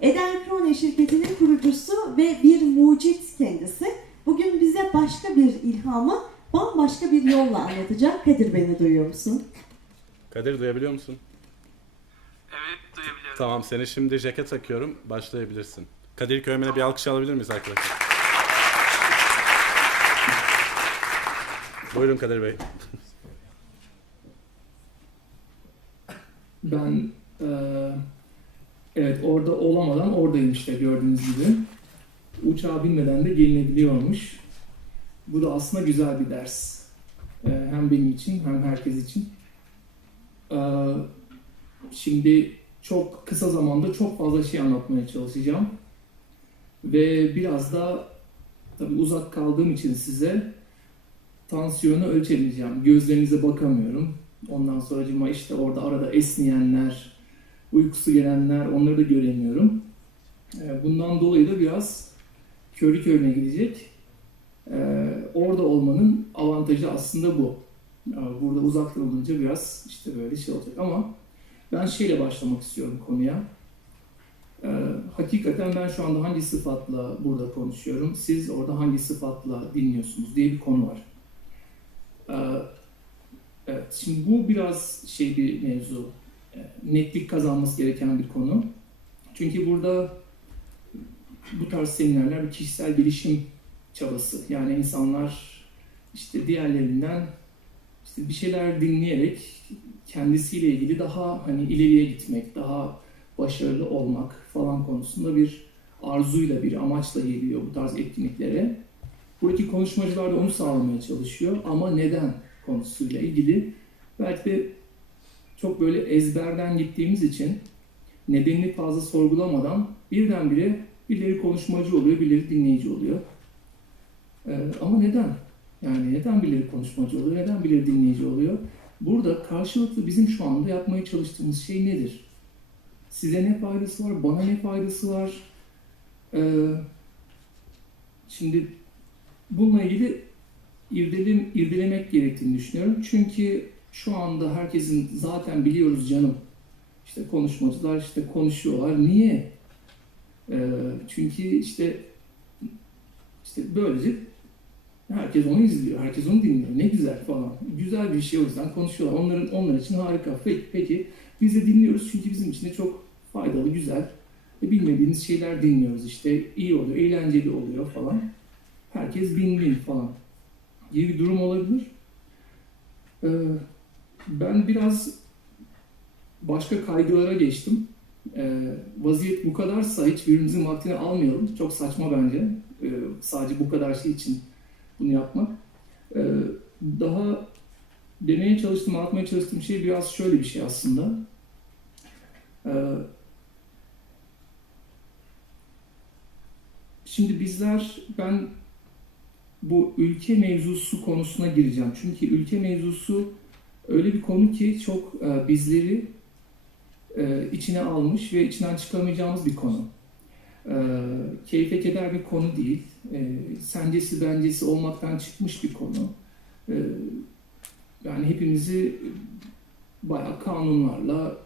Eden Krone şirketinin kurucusu ve bir mucit kendisi. Bugün bize başka bir ilhamı bambaşka bir yolla anlatacak. Kadir beni duyuyor musun? Kadir duyabiliyor musun? Evet duyabiliyorum. Tamam seni şimdi ceket takıyorum. Başlayabilirsin. Kadir Köymen'e bir alkış alabilir miyiz arkadaşlar? Buyurun Kadir Bey. Ben eee, evet orada olamadan oradayım işte gördüğünüz gibi. Uçağa binmeden de gelinebiliyormuş. Bu da aslında güzel bir ders. Eee, hem benim için hem herkes için. Eee, şimdi çok kısa zamanda çok fazla şey anlatmaya çalışacağım. Ve biraz da tabii uzak kaldığım için size tansiyonu ölçemeyeceğim. Gözlerinize bakamıyorum. Ondan sonra işte orada arada esneyenler, uykusu gelenler onları da göremiyorum. Ee, Bundan dolayı da biraz körü körüne gidecek. Ee, Orada olmanın avantajı aslında bu. Ee, Burada uzakta olunca biraz işte böyle şey olacak ama ben şeyle başlamak istiyorum konuya. Hakikaten ben şu anda hangi sıfatla burada konuşuyorum, siz orada hangi sıfatla dinliyorsunuz diye bir konu var. Ee, Evet, şimdi bu biraz şey bir mevzu. Netlik kazanması gereken bir konu. Çünkü burada bu tarz seminerler bir kişisel gelişim çabası. Yani insanlar işte diğerlerinden işte bir şeyler dinleyerek kendisiyle ilgili daha hani ileriye gitmek, daha başarılı olmak falan konusunda bir arzuyla, bir amaçla geliyor bu tarz etkinliklere. Buradaki konuşmacılar da onu sağlamaya çalışıyor ama neden konusuyla ilgili belki de çok böyle ezberden gittiğimiz için nedenini fazla sorgulamadan birdenbire birileri konuşmacı oluyor, birileri dinleyici oluyor. Ee, ama neden? Yani neden birileri konuşmacı oluyor, neden birileri dinleyici oluyor? Burada karşılıklı bizim şu anda yapmaya çalıştığımız şey nedir? Size ne faydası var, bana ne faydası var? Ee, şimdi bununla ilgili irdelim, irdelemek gerektiğini düşünüyorum. Çünkü şu anda herkesin zaten biliyoruz canım. İşte konuşmacılar işte konuşuyorlar. Niye? Ee, çünkü işte işte böylece herkes onu izliyor, herkes onu dinliyor. Ne güzel falan. Güzel bir şey o yüzden konuşuyorlar. Onların onlar için harika. Peki, peki biz de dinliyoruz çünkü bizim için de çok faydalı, güzel. Ve bilmediğimiz şeyler dinliyoruz işte. iyi oluyor, eğlenceli oluyor falan. Herkes bin bin falan gibi bir durum olabilir. Ee, ben biraz başka kaygılara geçtim. Ee, vaziyet bu kadarsa hiç birbirimizin vaktini almayalım. Çok saçma bence. Ee, sadece bu kadar şey için bunu yapmak. Ee, daha demeye çalıştığım, anlatmaya çalıştığım şey biraz şöyle bir şey aslında. Ee, şimdi bizler, ben bu ülke mevzusu konusuna gireceğim. Çünkü ülke mevzusu öyle bir konu ki çok e, bizleri e, içine almış ve içinden çıkamayacağımız bir konu. E, keyfe keder bir konu değil. E, sencesi bencesi olmaktan çıkmış bir konu. E, yani hepimizi bayağı kanunlarla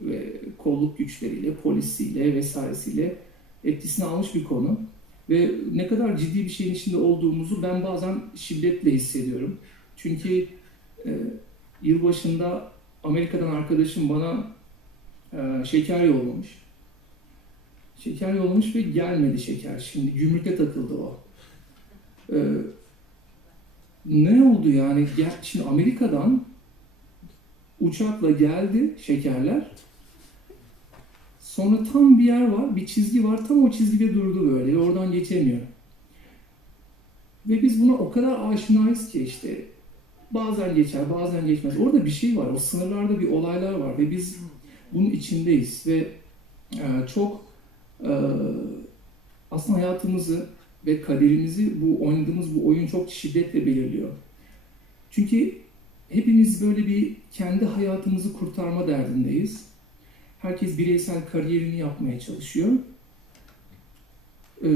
ve kolluk güçleriyle, polisiyle vesairesiyle etkisine almış bir konu. Ve ne kadar ciddi bir şeyin içinde olduğumuzu ben bazen şiddetle hissediyorum. Çünkü e, yılbaşında Amerika'dan arkadaşım bana e, şeker yollamış. Şeker yollamış ve gelmedi şeker. Şimdi gümrükte takıldı o. E, ne oldu yani? Gel, şimdi Amerika'dan uçakla geldi şekerler. Sonra tam bir yer var, bir çizgi var. Tam o çizgide durdu böyle. Oradan geçemiyor. Ve biz buna o kadar aşinayız ki işte bazen geçer, bazen geçmez. Orada bir şey var. O sınırlarda bir olaylar var ve biz bunun içindeyiz ve e, çok e, aslında hayatımızı ve kaderimizi bu oynadığımız bu oyun çok şiddetle belirliyor. Çünkü hepimiz böyle bir kendi hayatımızı kurtarma derdindeyiz. Herkes bireysel kariyerini yapmaya çalışıyor. Ee,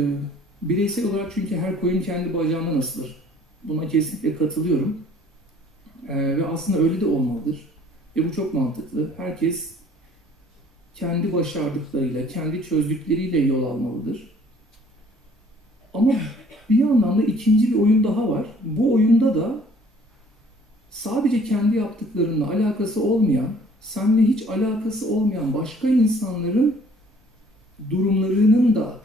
bireysel olarak çünkü her koyun kendi bacağından asılır. Buna kesinlikle katılıyorum. Ee, ve aslında öyle de olmalıdır. Ve bu çok mantıklı. Herkes kendi başardıklarıyla, kendi çözdükleriyle yol almalıdır. Ama bir yandan da ikinci bir oyun daha var. Bu oyunda da sadece kendi yaptıklarınla alakası olmayan, seninle hiç alakası olmayan başka insanların durumlarının da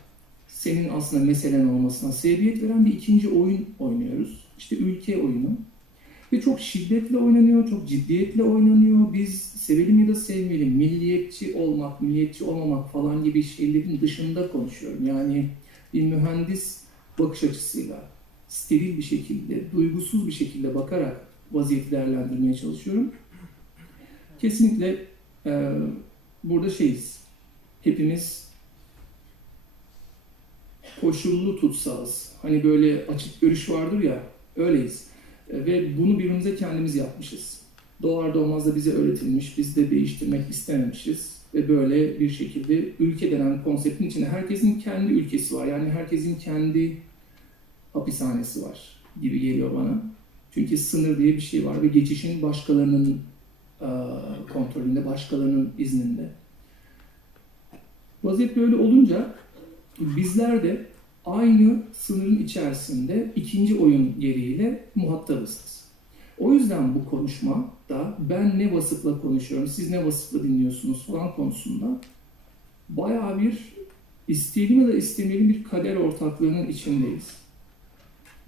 senin aslında meselen olmasına sebebiyet veren bir ikinci oyun oynuyoruz. İşte ülke oyunu. Ve çok şiddetle oynanıyor, çok ciddiyetle oynanıyor. Biz sevelim ya da sevmeyelim, milliyetçi olmak, milliyetçi olmamak falan gibi şeylerin dışında konuşuyorum. Yani bir mühendis bakış açısıyla, steril bir şekilde, duygusuz bir şekilde bakarak vaziyeti değerlendirmeye çalışıyorum. Kesinlikle e, burada şeyiz. Hepimiz koşullu tutsağız. Hani böyle açık görüş vardır ya, öyleyiz. E, ve bunu birbirimize kendimiz yapmışız. Doğar doğmaz da bize öğretilmiş, biz de değiştirmek istememişiz. Ve böyle bir şekilde ülke denen konseptin içinde herkesin kendi ülkesi var. Yani herkesin kendi hapishanesi var gibi geliyor bana. Çünkü sınır diye bir şey var ve geçişin başkalarının e, kontrolünde, başkalarının izninde. Vaziyet böyle olunca bizler de aynı sınırın içerisinde ikinci oyun gereğiyle muhatabız. O yüzden bu konuşma da ben ne vasıfla konuşuyorum, siz ne vasıfla dinliyorsunuz falan konusunda bayağı bir isteyelim ya da istemeyelim bir kader ortaklığının içindeyiz.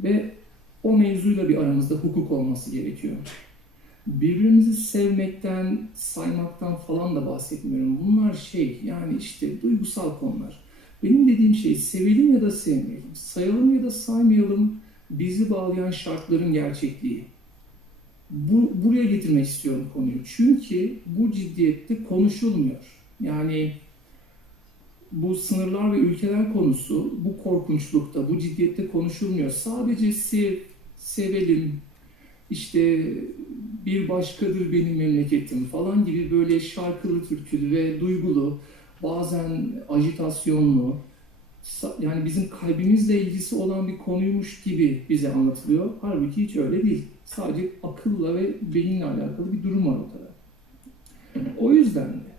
Ve o mevzuyla bir aramızda hukuk olması gerekiyor. Birbirimizi sevmekten, saymaktan falan da bahsetmiyorum. Bunlar şey yani işte duygusal konular. Benim dediğim şey sevelim ya da sevmeyelim, sayalım ya da saymayalım bizi bağlayan şartların gerçekliği. Bu, buraya getirmek istiyorum konuyu. Çünkü bu ciddiyette konuşulmuyor. Yani bu sınırlar ve ülkeler konusu bu korkunçlukta, bu ciddiyette konuşulmuyor. Sadece sev, sevelim, işte bir başkadır benim memleketim falan gibi böyle şarkılı, türkülü ve duygulu, bazen ajitasyonlu, yani bizim kalbimizle ilgisi olan bir konuymuş gibi bize anlatılıyor. Halbuki hiç öyle değil. Sadece akılla ve beyinle alakalı bir durum var ortada. O yüzden de,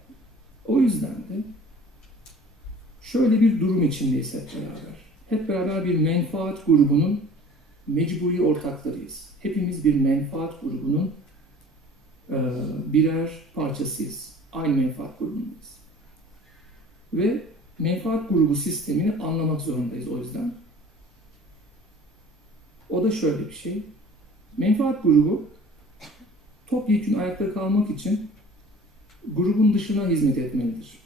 o yüzden de şöyle bir durum içindeyiz hep beraber. Hep beraber bir menfaat grubunun mecburi ortaklarıyız. Hepimiz bir menfaat grubunun birer parçasıyız. Aynı menfaat grubundayız. Ve menfaat grubu sistemini anlamak zorundayız o yüzden. O da şöyle bir şey. Menfaat grubu topyekun ayakta kalmak için grubun dışına hizmet etmelidir.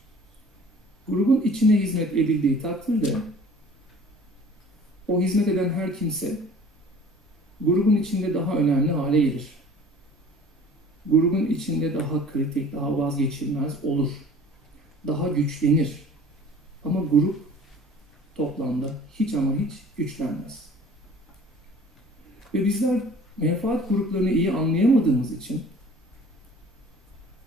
Grubun içine hizmet edildiği takdirde o hizmet eden her kimse grubun içinde daha önemli hale gelir. Grubun içinde daha kritik, daha vazgeçilmez olur. Daha güçlenir. Ama grup toplamda hiç ama hiç güçlenmez. Ve bizler menfaat gruplarını iyi anlayamadığımız için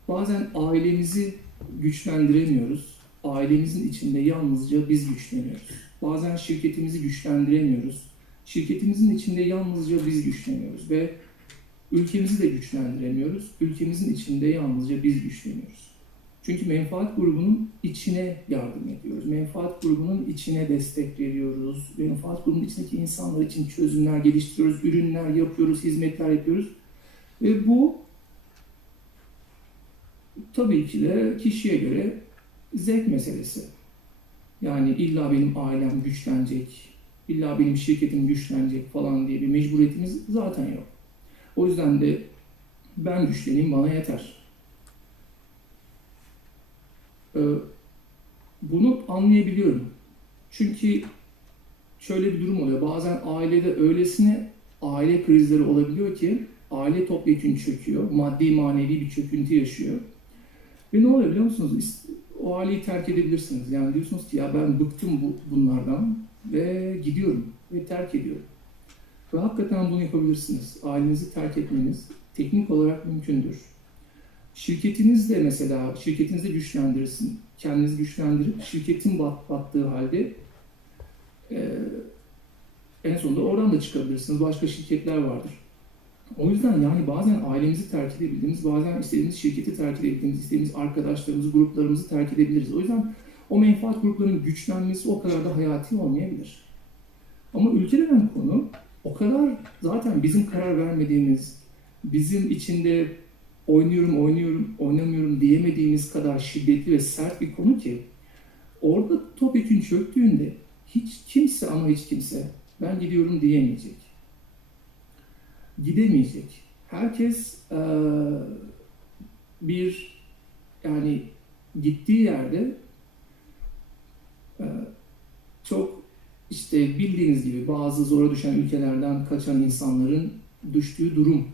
bazen ailemizi güçlendiremiyoruz. Ailemizin içinde yalnızca biz güçleniyoruz. Bazen şirketimizi güçlendiremiyoruz. Şirketimizin içinde yalnızca biz güçleniyoruz ve ülkemizi de güçlendiremiyoruz. Ülkemizin içinde yalnızca biz güçleniyoruz. Çünkü menfaat grubunun içine yardım ediyoruz. Menfaat grubunun içine destek veriyoruz. Menfaat grubunun içindeki insanlar için çözümler geliştiriyoruz, ürünler yapıyoruz, hizmetler yapıyoruz. Ve bu tabii ki de kişiye göre zevk meselesi. Yani illa benim ailem güçlenecek, illa benim şirketim güçlenecek falan diye bir mecburiyetimiz zaten yok. O yüzden de ben güçleneyim bana yeter. Ee, bunu anlayabiliyorum. Çünkü şöyle bir durum oluyor. Bazen ailede öylesine aile krizleri olabiliyor ki aile topyekun çöküyor. Maddi manevi bir çöküntü yaşıyor. Ve ne oluyor biliyor musunuz? O aileyi terk edebilirsiniz. Yani diyorsunuz ki ya ben bıktım bu, bunlardan ve gidiyorum ve terk ediyorum. Ve hakikaten bunu yapabilirsiniz. Ailenizi terk etmeniz teknik olarak mümkündür. Şirketiniz de mesela, şirketinizi de güçlendirirsin. Kendinizi güçlendirip şirketin bat, battığı halde e, en sonunda oradan da çıkabilirsiniz. Başka şirketler vardır. O yüzden yani bazen ailemizi terk edebildiğimiz, bazen istediğimiz şirketi terk edebildiğimiz, istediğimiz arkadaşlarımızı, gruplarımızı terk edebiliriz. O yüzden o menfaat gruplarının güçlenmesi o kadar da hayati olmayabilir. Ama ülke denen konu o kadar zaten bizim karar vermediğimiz, bizim içinde oynuyorum, oynuyorum, oynamıyorum diyemediğimiz kadar şiddetli ve sert bir konu ki orada topyekun çöktüğünde hiç kimse ama hiç kimse ben gidiyorum diyemeyecek. Gidemeyecek. Herkes eee, bir yani gittiği yerde eee, çok işte bildiğiniz gibi bazı zora düşen ülkelerden kaçan insanların düştüğü durum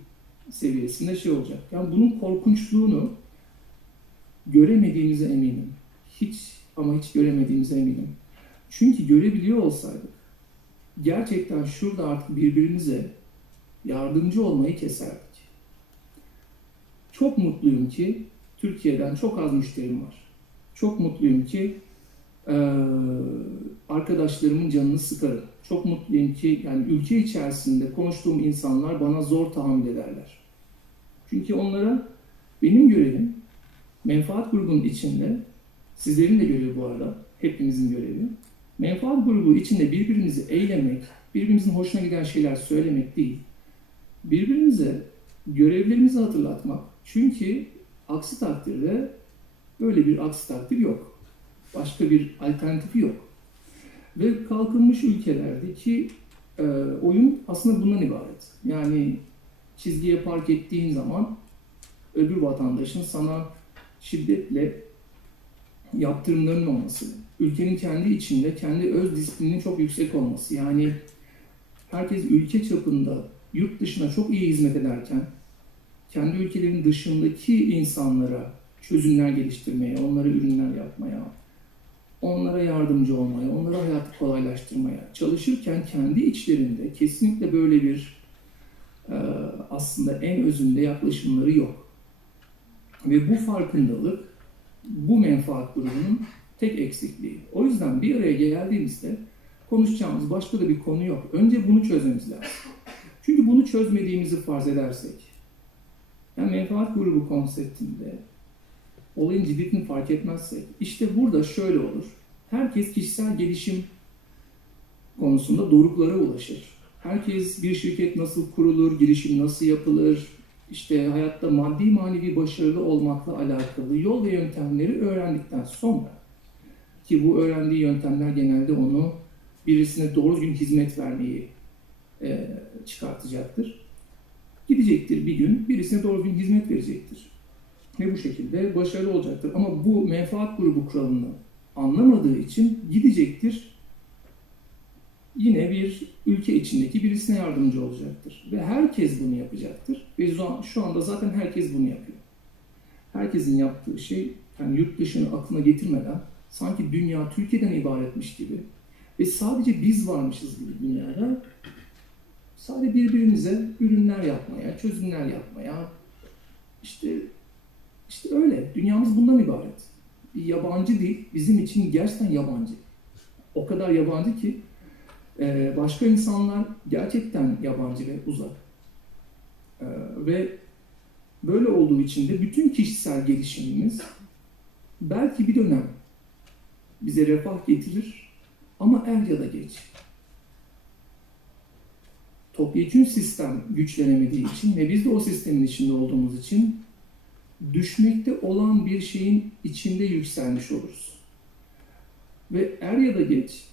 seviyesinde şey olacak. Yani bunun korkunçluğunu göremediğimize eminim. Hiç ama hiç göremediğimize eminim. Çünkü görebiliyor olsaydık gerçekten şurada artık birbirimize yardımcı olmayı keserdik. Çok mutluyum ki Türkiye'den çok az müşterim var. Çok mutluyum ki arkadaşlarımın canını sıkarım. Çok mutluyum ki yani ülke içerisinde konuştuğum insanlar bana zor tahammül ederler. Çünkü onlara benim görevim menfaat grubunun içinde sizlerin de görevi bu arada hepimizin görevi menfaat grubu içinde birbirimizi eylemek, birbirimizin hoşuna giden şeyler söylemek değil. Birbirimize görevlerimizi hatırlatmak. Çünkü aksi takdirde böyle bir aksi takdir yok. Başka bir alternatifi yok. Ve kalkınmış ülkelerdeki e, oyun aslında bundan ibaret. Yani çizgiye park ettiğin zaman öbür vatandaşın sana şiddetle yaptırımların olması, ülkenin kendi içinde kendi öz disiplinin çok yüksek olması. Yani herkes ülke çapında yurt dışına çok iyi hizmet ederken kendi ülkelerinin dışındaki insanlara çözümler geliştirmeye, onlara ürünler yapmaya, onlara yardımcı olmaya, onlara hayatı kolaylaştırmaya çalışırken kendi içlerinde kesinlikle böyle bir aslında en özünde yaklaşımları yok. Ve bu farkındalık bu menfaat grubunun tek eksikliği. O yüzden bir araya geldiğimizde konuşacağımız başka da bir konu yok. Önce bunu çözmemiz lazım. Çünkü bunu çözmediğimizi farz edersek, yani menfaat grubu konseptinde olayın ciddiyetini fark etmezsek, işte burada şöyle olur. Herkes kişisel gelişim konusunda doruklara ulaşır. Herkes bir şirket nasıl kurulur, girişim nasıl yapılır, işte hayatta maddi manevi başarılı olmakla alakalı yol ve yöntemleri öğrendikten sonra ki bu öğrendiği yöntemler genelde onu birisine doğru düzgün hizmet vermeyi e, çıkartacaktır. Gidecektir bir gün birisine doğru düzgün hizmet verecektir. Ve bu şekilde başarılı olacaktır. Ama bu menfaat grubu kuralını anlamadığı için gidecektir yine bir ülke içindeki birisine yardımcı olacaktır. Ve herkes bunu yapacaktır. Ve şu an- şu anda zaten herkes bunu yapıyor. Herkesin yaptığı şey yani yurt dışını aklına getirmeden sanki dünya Türkiye'den ibaretmiş gibi ve sadece biz varmışız gibi dünyada sadece birbirimize ürünler yapmaya, çözümler yapmaya işte işte öyle. Dünyamız bundan ibaret. Bir yabancı değil, bizim için gerçekten yabancı. O kadar yabancı ki ee, başka insanlar gerçekten yabancı ve uzak. Ee, ve böyle olduğu için de bütün kişisel gelişimimiz belki bir dönem bize refah getirir ama er ya da geç. Topyekün sistem güçlenemediği için ve biz de o sistemin içinde olduğumuz için düşmekte olan bir şeyin içinde yükselmiş oluruz. Ve er ya da geç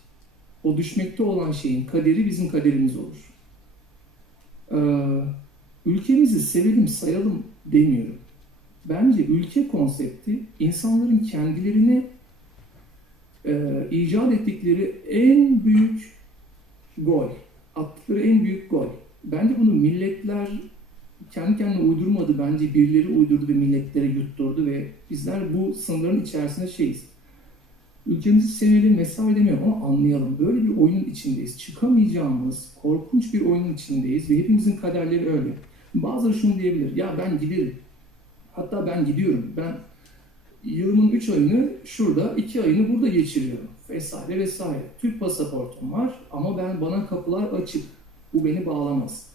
o düşmekte olan şeyin kaderi bizim kaderimiz olur. Ee, ülkemizi sevelim, sayalım demiyorum. Bence ülke konsepti insanların kendilerine e, icat ettikleri en büyük gol, attıkları en büyük gol. Bence bunu milletler kendi kendine uydurmadı. Bence birileri uydurdu ve milletlere yutturdu ve bizler bu sınırların içerisinde şeyiz ülkemizi sevelim vesaire demiyorum ama anlayalım. Böyle bir oyunun içindeyiz. Çıkamayacağımız korkunç bir oyunun içindeyiz ve hepimizin kaderleri öyle. Bazıları şunu diyebilir. Ya ben giderim. Hatta ben gidiyorum. Ben yılımın 3 ayını şurada, 2 ayını burada geçiriyorum. Vesaire vesaire. Türk pasaportum var ama ben bana kapılar açık. Bu beni bağlamaz.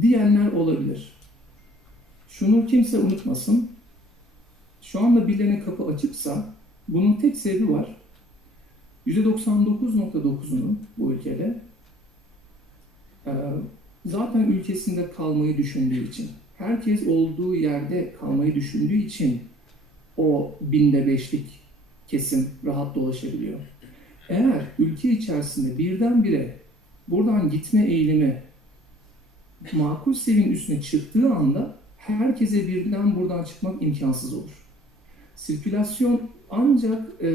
diyenler olabilir. Şunu kimse unutmasın. Şu anda birilerine kapı açıksa bunun tek sebebi var. %99.9'unu bu ülkede e, zaten ülkesinde kalmayı düşündüğü için, herkes olduğu yerde kalmayı düşündüğü için o binde beşlik kesim rahat dolaşabiliyor. Eğer ülke içerisinde birdenbire buradan gitme eğilimi makul seviyenin üstüne çıktığı anda herkese birden buradan çıkmak imkansız olur. Sirkülasyon ancak e,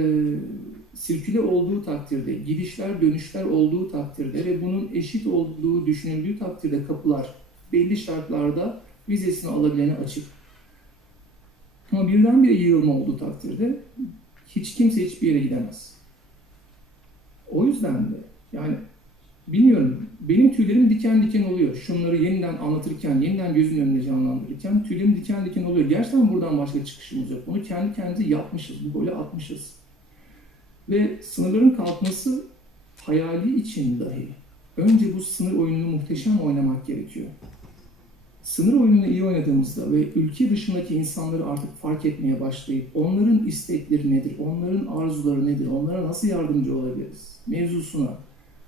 sirküle olduğu takdirde, gidişler dönüşler olduğu takdirde ve bunun eşit olduğu düşünüldüğü takdirde kapılar belli şartlarda vizesini alabilene açık. Ama birdenbire yığılma olduğu takdirde hiç kimse hiçbir yere gidemez. O yüzden de yani bilmiyorum benim tüylerim diken diken oluyor. Şunları yeniden anlatırken, yeniden gözümün önünde canlandırırken tüylerim diken diken oluyor. Gerçekten buradan başka çıkışımız yok. Bunu kendi kendimize yapmışız. Bu golü atmışız. Ve sınırların kalkması hayali için dahi önce bu sınır oyununu muhteşem oynamak gerekiyor. Sınır oyununu iyi oynadığımızda ve ülke dışındaki insanları artık fark etmeye başlayıp onların istekleri nedir, onların arzuları nedir, onlara nasıl yardımcı olabiliriz mevzusuna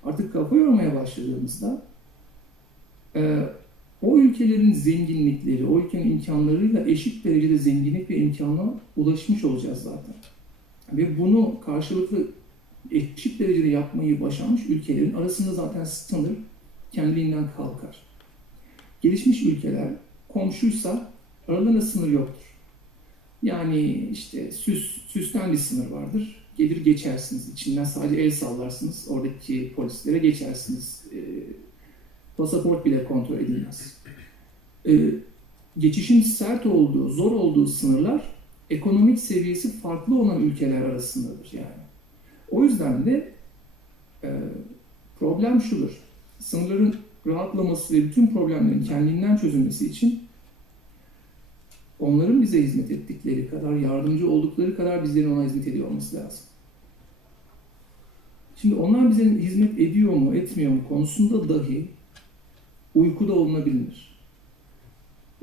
artık kafa yormaya başladığımızda e, o ülkelerin zenginlikleri, o ülkenin imkanlarıyla eşit derecede zenginlik ve imkana ulaşmış olacağız zaten. Ve bunu karşılıklı eşit derecede yapmayı başarmış ülkelerin arasında zaten sınır kendiliğinden kalkar. Gelişmiş ülkeler komşuysa aralarında sınır yoktur. Yani işte süs, süsten bir sınır vardır. Gelir geçersiniz. İçinden sadece el sallarsınız. Oradaki polislere geçersiniz. E, pasaport bile kontrol edilmez. E, geçişin sert olduğu, zor olduğu sınırlar ekonomik seviyesi farklı olan ülkeler arasındadır yani. O yüzden de e, problem şudur. Sınırların rahatlaması ve bütün problemlerin kendinden çözülmesi için onların bize hizmet ettikleri kadar, yardımcı oldukları kadar bizlerin ona hizmet ediyor olması lazım. Şimdi onlar bize hizmet ediyor mu, etmiyor mu konusunda dahi uykuda olunabilir.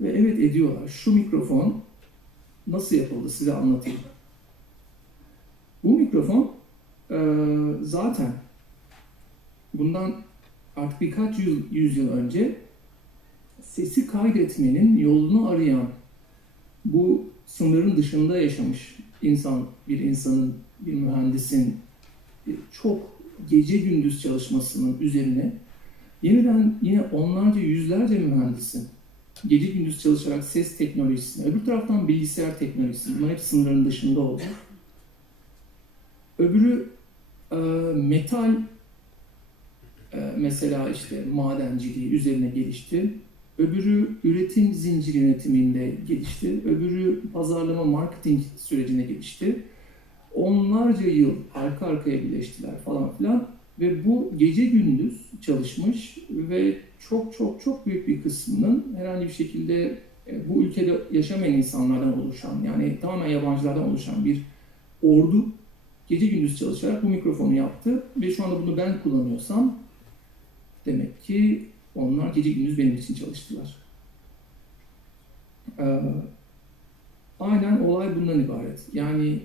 Ve evet ediyorlar. Şu mikrofon nasıl yapıldı size anlatayım. Bu mikrofon eee, zaten bundan artık birkaç yüz, yüzyıl önce sesi kaydetmenin yolunu arayan bu sınırın dışında yaşamış insan, bir insanın, bir mühendisin çok gece gündüz çalışmasının üzerine yeniden yine onlarca yüzlerce mühendisin gece gündüz çalışarak ses teknolojisini, öbür taraftan bilgisayar teknolojisini, bunlar hep sınırların dışında oldu. Öbürü e, metal e, mesela işte madenciliği üzerine gelişti. Öbürü üretim zinciri yönetiminde gelişti. Öbürü pazarlama marketing sürecine gelişti. Onlarca yıl arka arkaya birleştiler falan filan. Ve bu gece gündüz çalışmış ve çok çok çok büyük bir kısmının herhangi bir şekilde e, bu ülkede yaşamayan insanlardan oluşan yani tamamen yabancılardan oluşan bir ordu gece gündüz çalışarak bu mikrofonu yaptı ve şu anda bunu ben kullanıyorsam demek ki onlar gece gündüz benim için çalıştılar. Ee, aynen olay bundan ibaret. Yani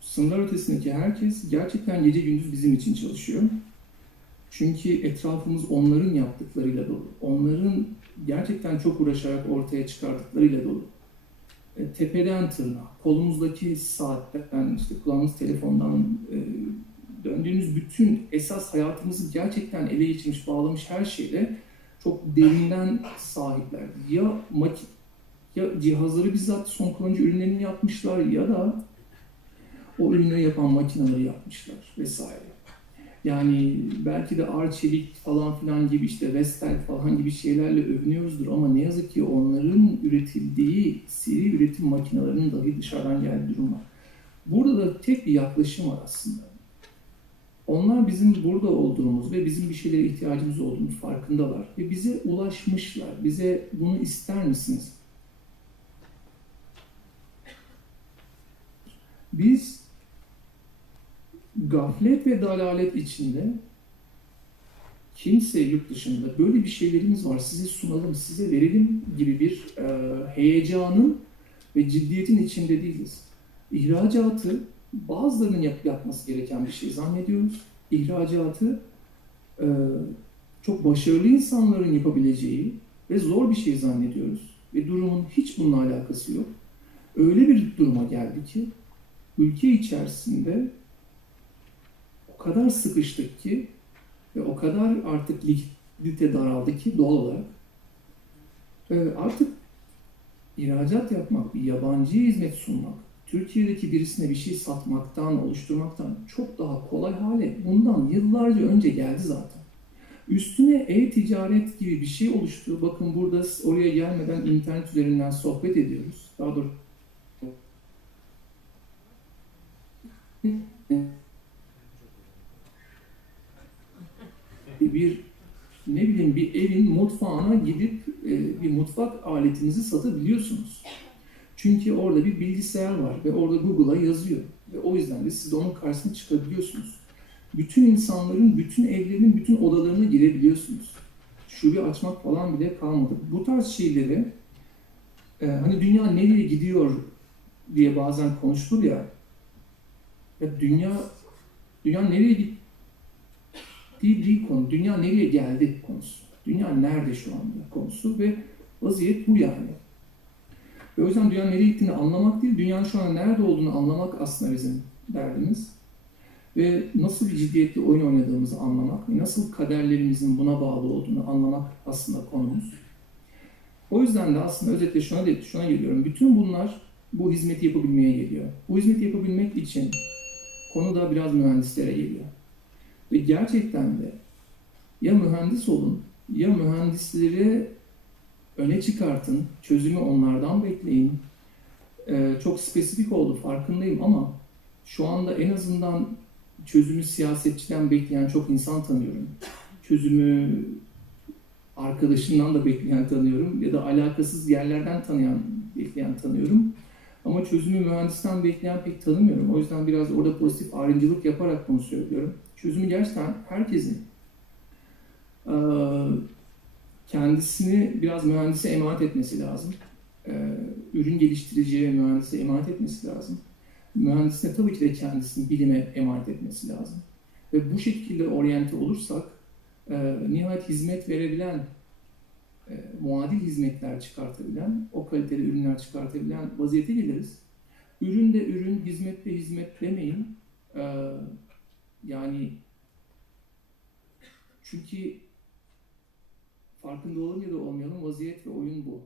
sınırlar ötesindeki herkes gerçekten gece gündüz bizim için çalışıyor. Çünkü etrafımız onların yaptıklarıyla dolu. Onların gerçekten çok uğraşarak ortaya çıkardıklarıyla dolu. E, tepeden tırnağa, kolumuzdaki saatten, işte kullandığımız telefondan e, döndüğümüz bütün esas hayatımızı gerçekten ele geçirmiş, bağlamış her şeyle çok derinden sahipler. Ya makine, ya cihazları bizzat son kullanıcı ürünlerini yapmışlar ya da o ürünleri yapan makineleri yapmışlar vesaire. Yani belki de Arçelik falan filan gibi işte Vestel falan gibi şeylerle övünüyoruzdur ama ne yazık ki onların üretildiği seri üretim makinelerinin dahi dışarıdan geldiği durum var. Burada da tek bir yaklaşım var aslında. Onlar bizim burada olduğumuz ve bizim bir şeylere ihtiyacımız olduğumuz farkındalar ve bize ulaşmışlar. Bize bunu ister misiniz? Biz gaflet ve dalalet içinde kimse yurt dışında böyle bir şeylerimiz var size sunalım, size verelim gibi bir e, heyecanın ve ciddiyetin içinde değiliz. İhracatı bazılarının yap- yapması gereken bir şey zannediyoruz. İhracatı e, çok başarılı insanların yapabileceği ve zor bir şey zannediyoruz. Ve durumun hiç bununla alakası yok. Öyle bir duruma geldi ki ülke içerisinde o kadar sıkıştık ki ve o kadar artık likidite daraldı ki doğal olarak e, artık ihracat yapmak, bir yabancıya hizmet sunmak, Türkiye'deki birisine bir şey satmaktan, oluşturmaktan çok daha kolay hale bundan yıllarca önce geldi zaten. Üstüne e-ticaret gibi bir şey oluştu. Bakın burada oraya gelmeden internet üzerinden sohbet ediyoruz. Daha doğrusu bir ne bileyim bir evin mutfağına gidip e, bir mutfak aletinizi satabiliyorsunuz. Çünkü orada bir bilgisayar var ve orada Google'a yazıyor. Ve o yüzden de siz de onun karşısına çıkabiliyorsunuz. Bütün insanların, bütün evlerin, bütün odalarına girebiliyorsunuz. Şube açmak falan bile kalmadı. Bu tarz şeyleri e, hani dünya nereye gidiyor diye bazen konuşulur ya. Ya dünya dünya nereye gitti değil konu. Dünya nereye geldi konusu. Dünya nerede şu anda konusu ve vaziyet bu yani. Ve o yüzden dünyanın nereye gittiğini anlamak değil, dünyanın şu an nerede olduğunu anlamak aslında bizim derdimiz. Ve nasıl bir ciddiyetli oyun oynadığımızı anlamak ve nasıl kaderlerimizin buna bağlı olduğunu anlamak aslında konumuz. O yüzden de aslında özetle şuna, de, şuna geliyorum. Bütün bunlar bu hizmeti yapabilmeye geliyor. Bu hizmeti yapabilmek için konu da biraz mühendislere geliyor. Ve gerçekten de ya mühendis olun ya mühendisleri öne çıkartın, çözümü onlardan bekleyin. Ee, çok spesifik oldu farkındayım ama şu anda en azından çözümü siyasetçiden bekleyen çok insan tanıyorum. Çözümü arkadaşından da bekleyen tanıyorum ya da alakasız yerlerden tanıyan, bekleyen tanıyorum. Ama çözümü mühendisten bekleyen pek tanımıyorum. O yüzden biraz orada pozitif ayrımcılık yaparak bunu söylüyorum. Çözümü gerçekten herkesin eee, kendisini biraz mühendise emanet etmesi lazım. Eee, ürün geliştiriciye, mühendise emanet etmesi lazım. Mühendisine tabii ki de kendisini bilime emanet etmesi lazım. Ve bu şekilde oryante olursak eee, nihayet hizmet verebilen, eee, muadil hizmetler çıkartabilen, o kaliteli ürünler çıkartabilen vaziyete geliriz. Ürün de ürün, hizmet de hizmet demeyin. Eee, yani çünkü farkında olalım ya da olmayalım vaziyet ve oyun bu.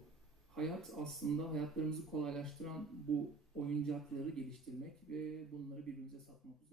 Hayat aslında hayatlarımızı kolaylaştıran bu oyuncakları geliştirmek ve bunları birbirimize satmak üzere.